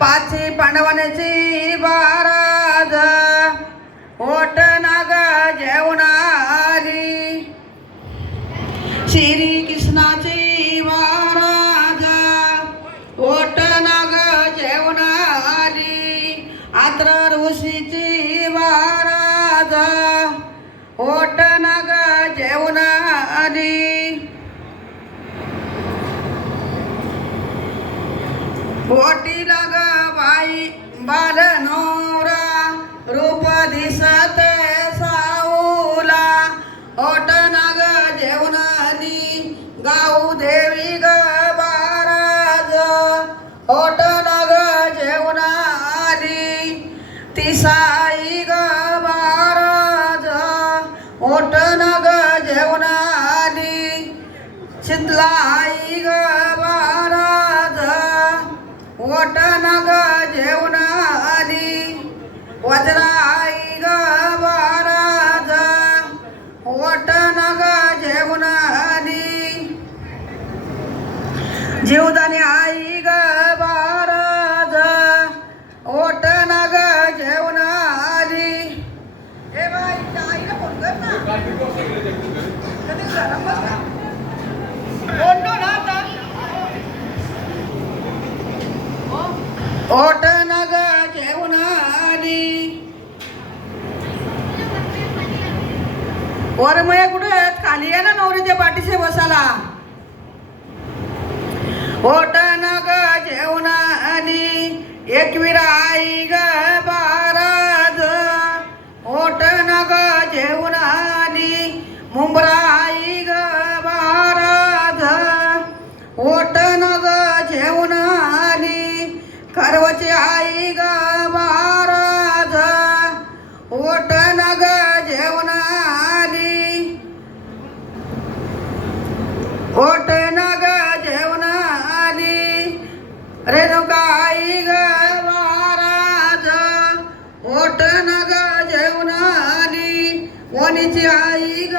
पाची पांडवांची बाराज ओट नाग जेवणाली श्री कृष्णाची बाराज ओट नाग जेवणाली आत्र ऋषीची बाराज ओट नाग जेवणाली ओटी लग बाई बाल नोरा रूप दिसत साऊला ओट नाग जेवणाली गाऊ देवी ग बाराज ओट नाग जेवणाली ती साई ग बाराज ओट नाग जेवणाली शीतलाई ग बाराज ओट नाग जेवणाली वज्राई ग बाराज ओट नाग जेवणाली जीवदानी आई ग बाराज ओट नाग जेवणाली हे बाई त्या आईला फोन कर ना कधी झालं बस फोन ना आता ओट नाग जेवणाली वरमय कुठे खाली आहे ना नवरीच्या पाठीशी बसाला ओट नाग जेवणाली एकवीर आई ग बाराज ओट नाग जेवणाली मुंबरा आई ग बाराज ओट नाग जेवणाली खरवची आई ग बाराज ओट नाग जेवणाली ओट नाग जेवणाली रेणुका आई ग बाराज ओट नाग जेवणाली वनीची आई ग